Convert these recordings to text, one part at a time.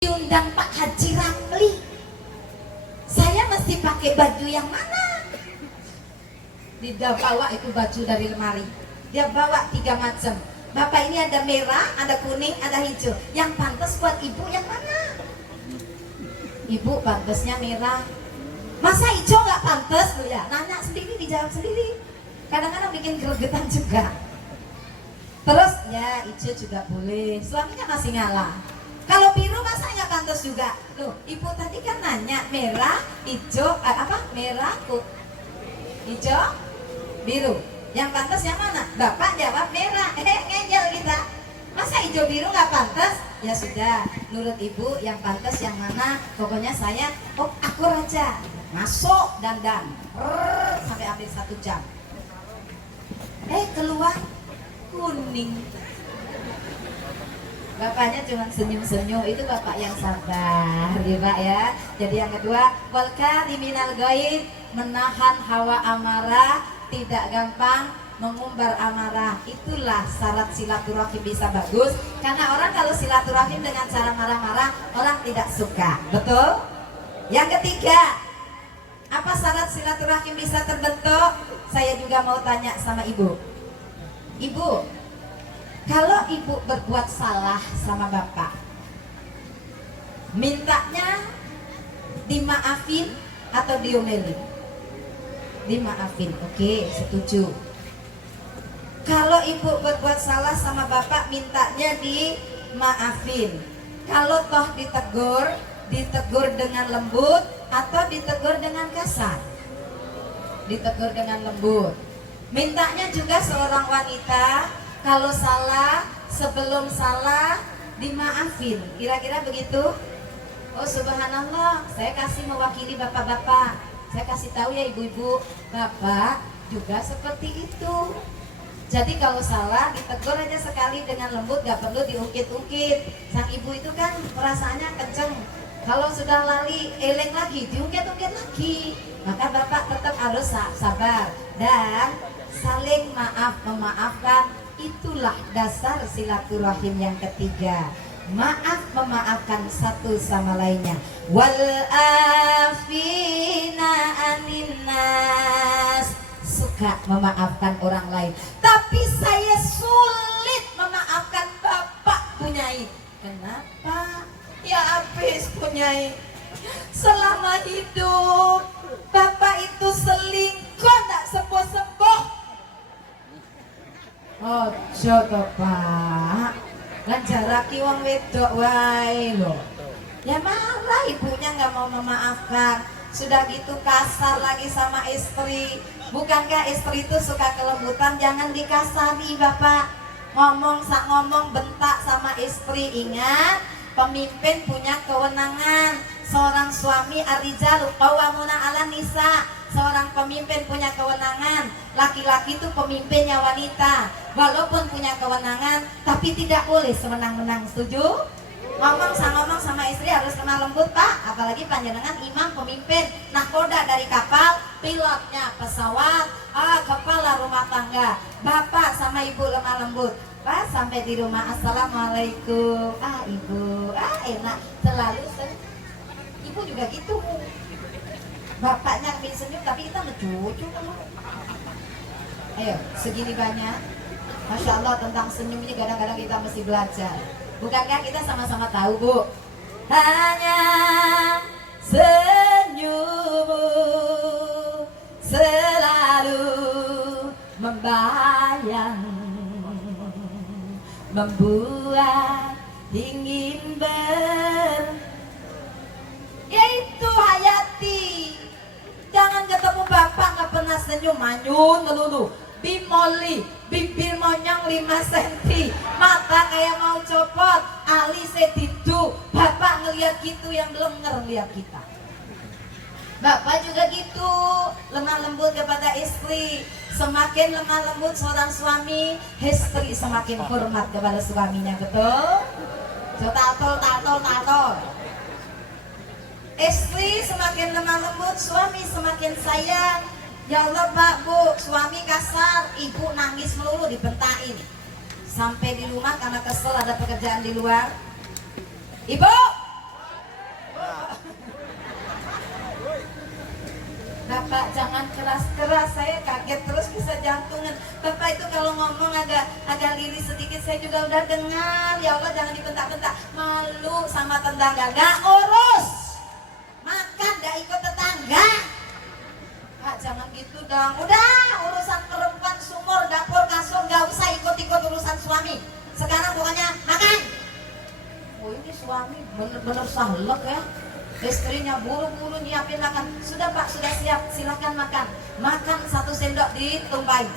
diundang Pak Haji Ramli, saya mesti pakai baju yang mana? Dia bawa itu baju dari lemari, dia bawa 3 macam. Bapak ini ada merah, ada kuning, ada hijau. Yang pantas buat ibu yang mana? Ibu pantasnya merah. Masa hijau nggak pantas bu ya? Nanya sendiri, dijawab sendiri. Kadang-kadang bikin gregetan juga. Terus ya hijau juga boleh. Suaminya masih ngalah. Kalau biru masa nggak pantas juga? Loh, ibu tadi kan nanya merah, hijau, merah, hijau, biru. Yang pantas yang mana? Bapak jawab merah. Ngejel kita. Masa hijau biru nggak pantas? Ya sudah, menurut ibu yang pantas yang mana? Pokoknya saya, akur aja. Masuk dandan, sampai hampir 1 jam. Keluar kuning. Bapaknya cuma senyum-senyum, itu bapak yang sabar ya Pak ya. Jadi yang kedua, wal kariminal ghaid, menahan hawa amarah, tidak gampang mengumbar amarah. Itulah syarat silaturahim bisa bagus. Karena orang kalau silaturahim dengan cara marah-marah, orang tidak suka. Betul? Yang ketiga, apa syarat silaturahim bisa terbentuk? Saya juga mau tanya sama ibu. Ibu, kalau ibu berbuat salah sama bapak, mintanya dimaafin atau diomelin? Dimaafin, oke, setuju. Kalau ibu berbuat salah sama bapak, mintanya dimaafin. Kalau toh ditegur dengan lembut atau ditegur dengan kasar? Ditegur dengan lembut. Mintanya juga seorang wanita, kalau salah, sebelum salah dimaafin. Kira-kira begitu? Oh subhanallah, saya kasih mewakili bapak-bapak. Saya kasih tahu ya ibu-ibu, bapak juga seperti itu. Jadi kalau salah ditegur aja sekali dengan lembut, gak perlu diungkit-ungkit. Sang ibu itu kan perasaannya kenceng. Kalau sudah lali, eleng lagi, diungkit-ungkit lagi. Maka bapak tetap harus sabar dan saling memaafkan. Itulah dasar silaturahim yang ketiga. Maaf memaafkan satu sama lainnya. Wal afina anin nas, suka memaafkan orang lain. Tapi saya sulit memaafkan bapak punyai. Kenapa? Ya habis punyai. Selama hidup bapak itu selingkuh tak sembuh-sembuh. Ojo to Pak, lan jaraki wong wedok wae lho. Ya marah ibunya nggak mau memaafkan. Sudah gitu kasar lagi sama istri. Bukankah istri itu suka kelembutan? Jangan dikasari bapak. Ngomong bentak sama istri. Ingat, pemimpin punya kewenangan. Seorang suami ar-rijalu qawwamuna 'alan nisa. Seorang pemimpin punya kewenangan. Laki-laki itu pemimpinnya wanita. Walaupun punya kewenangan, tapi tidak boleh semenang-menang. Setuju? Ngomong sama istri harus kena lembut Pak. Apalagi panjenengan imam pemimpin, nahkoda dari kapal, pilotnya pesawat, kepala rumah tangga. Bapak sama ibu lemah lembut. Pak sampai di rumah, assalamualaikum. Ibu, enak. Selalu ibu juga gitu. Bapaknya senyum tapi kita mencucu. Ayo, segini banyak. Masya Allah tentang senyum ini kadang-kadang kita mesti belajar. Bukankah kita sama-sama tahu Bu? Hanya senyummu selalu membayang, membuat ingin yaitu Hayati. Jangan ketemu bapak nggak pernah senyum, manyun melulu, bimoli, bibir monyong 5 cm, mata kayak mau copot, alisnya didu. Bapak ngelihat gitu yang belum ngelihat kita. Bapak juga gitu, lemah lembut kepada istri. Semakin lemah lembut seorang suami, istri semakin hormat kepada suaminya. Betul? Tatol. Istri semakin lemah lembut, suami semakin sayang. Ya Allah Pak, Bu, suami kasar, ibu nangis melulu dibentain. Sampai di rumah karena kesel ada pekerjaan di luar. Ibu, jangan keras-keras, saya kaget terus bisa jantungan. Bapak itu kalau ngomong agak liris sedikit, saya juga udah dengar. Ya Allah, jangan dibentak-bentak. Malu sama tetangga, gak urus. Makan gak ikut tetangga. Pak, jangan gitu dong. Udah, urusan perempuan, sumur, dapur, kasur, gak usah ikut-ikut urusan suami. Sekarang pokoknya makan. Oh, ini suami bener-bener sahlek ya. Istrinya buru-buru nyiapin makan. Sudah Pak, sudah siap, silakan makan. Makan 1 sendok ditumpahin.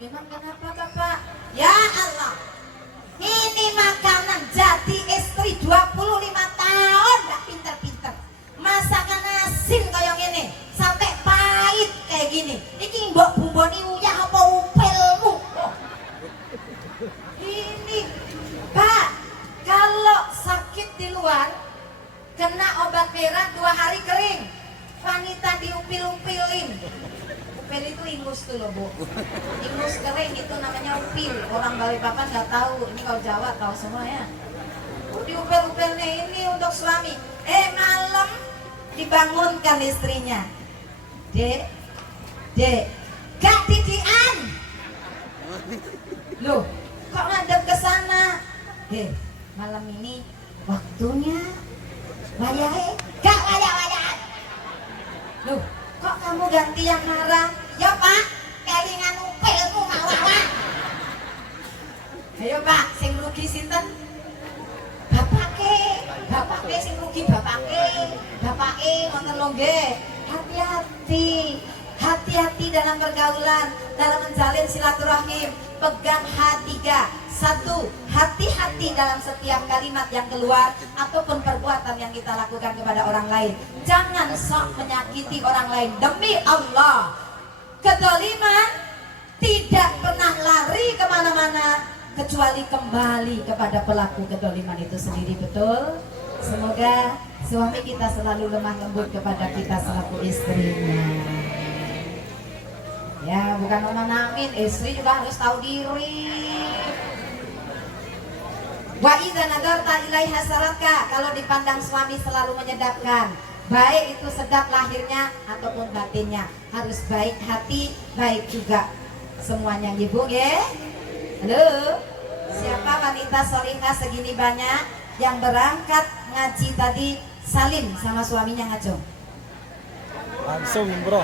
Memang kenapa Bapak? Ya Allah, ini makanan jadi istri 25 tahun gak pinter-pinter. Masakan asin kayak gini sampai pahit kayak gini. Iki mbok bumboni uyah apa upelmu? Oh. Ini Pak, kalau sakit di luar kena obat merah 2 hari kering, wanita diupil-upilin. Upil itu ingus tuh loh Bu, ingus kering itu namanya upil. Orang Balikpapan nggak tahu, ini kalau Jawa tahu semua ya. Diupil-upilnya ini untuk suami. Malam dibangunkan istrinya, Dek, gak didian. Loh, kok ngadep ke sana? Malam ini waktunya wayahe, gak wayah-wayahan. Loh, kok kamu ganti yang marah? Ya Pak, kelingan upilmu mawawan. Ayo Pak, sing rugi sinten? Bapake sing rugi bapake wonten lho nggih. Hati-hati dalam pergaulan, dalam menjalin silaturahim. Pegang H3. 1, hati-hati dalam setiap kalimat yang keluar ataupun perbuatan yang kita lakukan kepada orang lain. Jangan sok menyakiti orang lain. Demi Allah, kedzaliman tidak pernah lari kemana-mana kecuali kembali kepada pelaku kedzaliman itu sendiri. Betul? Semoga suami kita selalu lemah lembut kepada kita selaku istrinya. Ya, bukan amin, istri juga harus tahu diri. Wa idza nadarta ilaiha saraka, kalau dipandang suami selalu menyedapkan. Baik itu sedap lahirnya ataupun batinnya. Harus baik hati, baik juga semuanya Ibu ya. Halo. Siapa wanita solihah segini banyak yang berangkat ngaji tadi salim sama suaminya ngajong? Langsung bro.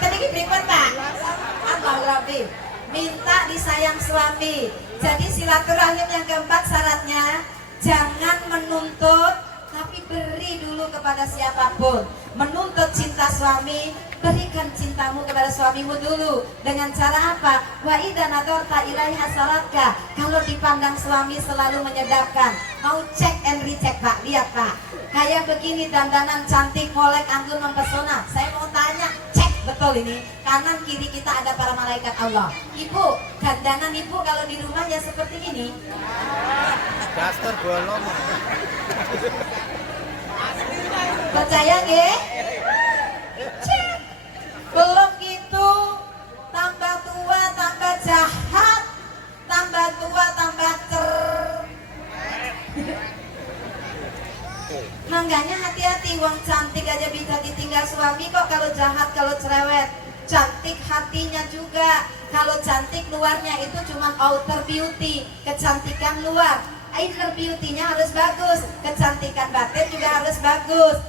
Tadi pripun Pak? Allahu Rabbi. Minta disayang suami. Jadi silaturahim yang keempat syaratnya jangan menuntut, tapi beri dulu kepada siapapun. Menuntut cinta suami, berikan cintamu kepada suamimu dulu. Dengan cara apa? Wa idza nadarta ilaiha saratka. Kalau dipandang suami selalu menyedapkan. Mau cek and recheck Pak, lihat Pak. Kayak begini dandanan cantik, molek, anggun, mempesona. Saya mau tanya, cek betul ini. Kanan kiri kita ada para malaikat Allah. Ibu, dandanan Ibu kalau di rumah ya seperti ini. Daster bolong. Percaya nggih? Cek. Belum gitu, tambah tua tambah jahat, tambah tua tambah Makanya hati-hati, uang cantik aja bisa ditinggal suami kok. Kalau jahat, kalau cerewet. Cantik hatinya juga. Kalau cantik luarnya itu cuma outer beauty, kecantikan luar. Inner beauty-nya harus bagus, kecantikan batin juga harus bagus.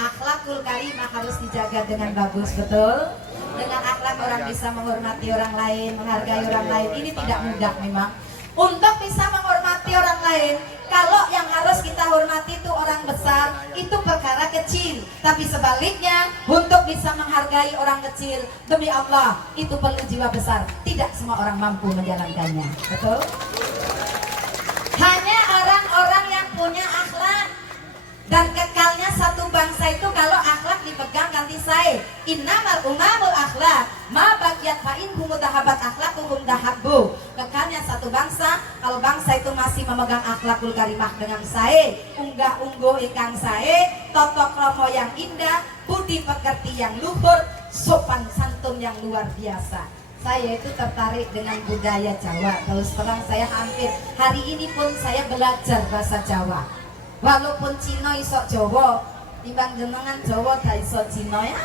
Akhlakul karimah harus dijaga dengan bagus, betul? Dengan akhlak orang bisa menghormati orang lain, menghargai orang lain. Ini tidak mudah memang. Untuk bisa menghormati orang lain, kalau yang harus kita hormati itu orang besar, itu perkara kecil. Tapi sebaliknya, untuk bisa menghargai orang kecil, demi Allah, itu perlu jiwa besar. Tidak semua orang mampu menjalankannya, betul? Hanya orang-orang yang punya akhlak. Dan kekalnya satu bangsa itu kalau akhlak dipegang ganti sae. Innamal umamul akhlak ma baqiyat fa in hum dahabat akhlaquhum dahabbu. Kekalnya satu bangsa kalau bangsa itu masih memegang akhlakul karimah dengan sae, unggah ungguh ingkang sae, tata krama yang indah, budi pekerti yang luhur, sopan santun yang luar biasa. saya itu tertarik dengan budaya Jawa. Terus terang saya hampir hari ini pun saya belajar bahasa Jawa. Walaupun Cina iso Jawa, timbang jenengan Jawa gak iso Cina ya.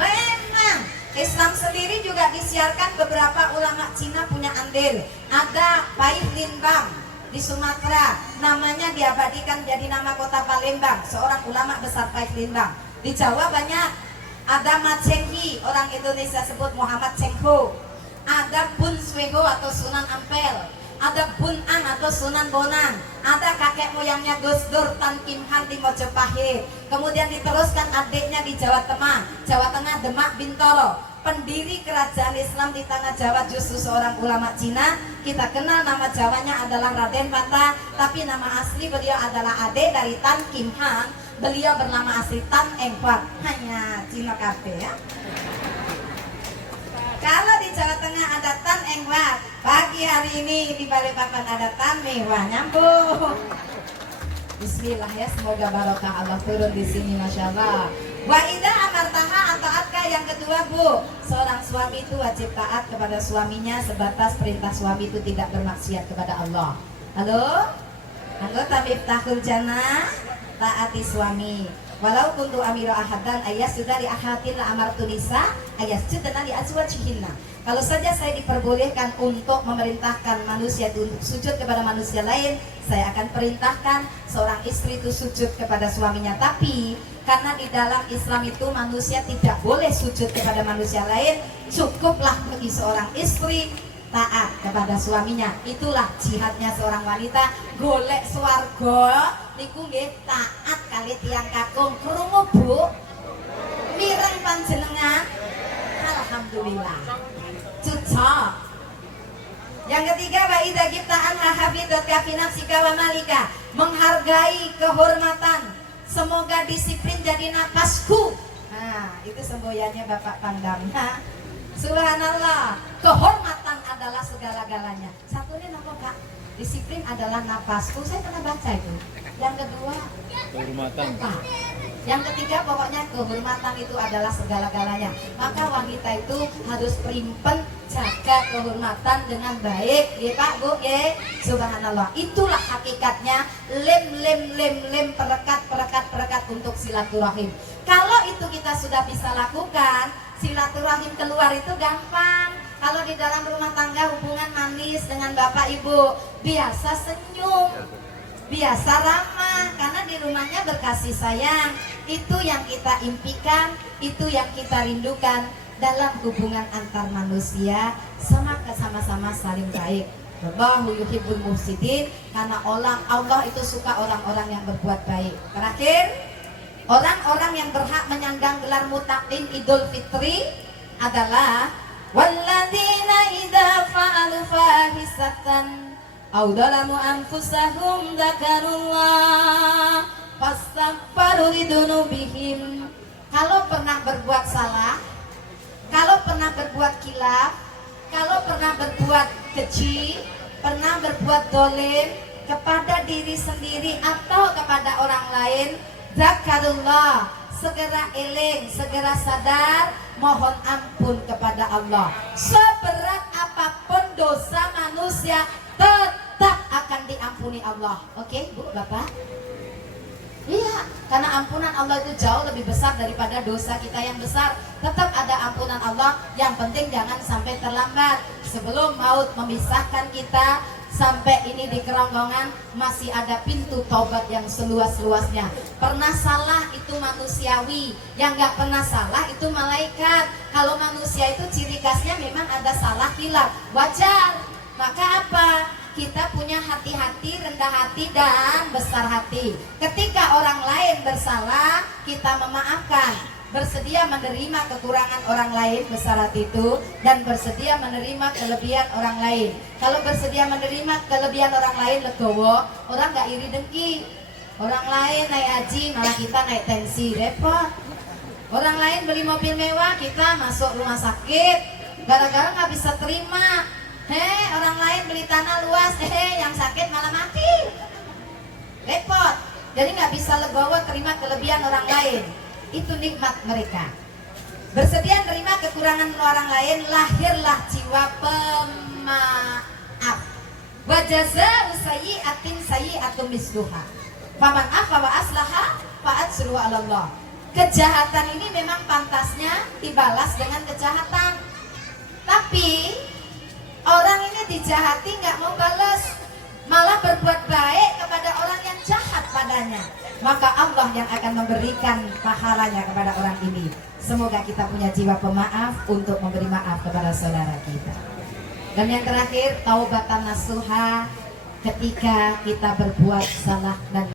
Memang Islam sendiri juga disiarkan, beberapa ulama Cina punya andil. Ada Pai Linbang di Sumatera, namanya diabadikan jadi nama kota Palembang, seorang ulama besar Pai Linbang. Di Jawa banyak. Ada Ma Cheng-hi, orang Indonesia sebut Muhammad Cheng-ho. Ada Bun Swego atau Sunan Ampel. Ada Bun An atau Sunan Bonang. Ada kakek moyangnya Gus Dur Tan Kim Han di Mojopahit. Kemudian diteruskan adiknya di Jawa Tengah Demak Bintoro. Pendiri kerajaan Islam di tanah Jawa justru seorang ulama Cina. Kita kenal nama Jawanya adalah Raden Pata, tapi nama asli beliau adalah adik dari Tan Kim Han. Beliau bernama asli Tan Eng Huat. Hanya Cina kafe ya. Kalau di Jawa Tengah ada Tan Eng Huat, pagi hari ini di Balikpapan ada Tan Mewah, nyambung. Bismillah ya, semoga barokah Allah turun di sini, masya Allah. Wa idza amartaha atau atka, yang kedua Bu, seorang suami itu wajib taat kepada suaminya sebatas perintah suami itu tidak bermaksiat kepada Allah. Halo? Anggota Miftahul Jannah, taati suami. Walau kuntu amiru ahadan ayas sudah di ahadin la amartu nisa ayas judana li azwajihinna. Kalau saja saya diperbolehkan untuk memerintahkan manusia itu untuk sujud kepada manusia lain, saya akan perintahkan seorang istri itu sujud kepada suaminya. Tapi karena di dalam Islam itu manusia tidak boleh sujud kepada manusia lain, cukuplah bagi seorang istri taat kepada suaminya. Itulah jihadnya seorang wanita. Golek swarga niku nggih taat kali tiang kakung. Krungu Bu? Mireng panjenengan? Alhamdulillah. Cocok. Yang ketiga, wa idza gibtaan hafidzat ka fi nafsika wa malika, menghargai kehormatan. Semoga disiplin jadi napasku. Nah, itu semboyannya Bapak Pangdam. Nah, subhanallah, kehormatan adalah segala-galanya. Satunya nama Kak, disiplin adalah napasku. Saya pernah baca itu. Yang kedua, Kehormatan. yang ketiga, pokoknya kehormatan itu adalah segala-galanya. Maka wanita itu harus primpen, jaga kehormatan dengan baik. Ya Pak, Bu, ya. Subhanallah. Itulah hakikatnya lem perekat untuk silaturahim. Kalau itu kita sudah bisa lakukan, silaturahim keluar itu gampang. Kalau di dalam rumah tangga hubungan manis dengan Bapak Ibu, biasa senyum, biasa ramah, karena di rumahnya berkasih sayang. Itu yang kita impikan, itu yang kita rindukan dalam hubungan antar manusia, sama-sama saling baik. Wallahu yuhibbul muhsinin, karena Allah itu suka orang-orang yang berbuat baik. Terakhir, orang-orang yang berhak menyandang gelar mutakin Idul Fitri adalah walladzina idza fa'alu fahisatan aw dzalamu anfusahum dzakarullah fastaghfiru lidzunubihim. Kalau pernah berbuat salah, kalau pernah berbuat khilaf, kalau pernah berbuat keji, pernah berbuat dolim kepada diri sendiri atau kepada orang lain, zakarullah, segera eling, segera sadar, mohon ampun kepada Allah. Seberat apapun dosa manusia tetap akan diampuni Allah. Oke, Bu, Bapak? Iya, karena ampunan Allah itu jauh lebih besar daripada dosa kita yang besar. Tetap ada ampunan Allah, yang penting jangan sampai terlambat. Sebelum maut memisahkan kita, sampai ini di kerongkongan masih ada pintu taubat yang seluas-luasnya. Pernah salah itu manusiawi, yang gak pernah salah itu malaikat. Kalau manusia itu ciri khasnya memang ada salah hilaf, wajar. Maka apa? Kita punya hati-hati, rendah hati, dan besar hati. Ketika orang lain bersalah, kita memaafkan, bersedia menerima kekurangan orang lain, besar hati itu, dan bersedia menerima kelebihan orang lain. Kalau bersedia menerima kelebihan orang lain, legowo, orang gak iri dengki. Orang lain naik haji, malah kita naik tensi, repot. Orang lain beli mobil mewah, kita masuk rumah sakit gara-gara gak bisa terima. Orang lain beli tanah luas, yang sakit malah mati, repot. Jadi nggak bisa legowo terima kelebihan orang lain. Itu nikmat mereka. Bersedia menerima kekurangan kekurangan orang lain, lahirlah jiwa pemaaf. Wa jazaa'u sayyi'atin sayyi'atun misluha. Faman afa wa aslaha fa ajruhu 'ala Allah. Kejahatan ini memang pantasnya dibalas dengan kejahatan. Tapi orang ini dijahati nggak mau balas, malah berbuat baik kepada orang yang jahat padanya. Maka Allah yang akan memberikan pahalanya kepada orang ini. Semoga kita punya jiwa pemaaf untuk memberi maaf kepada saudara kita. Dan yang terakhir, taubatan nasuha, ketika kita berbuat salah dan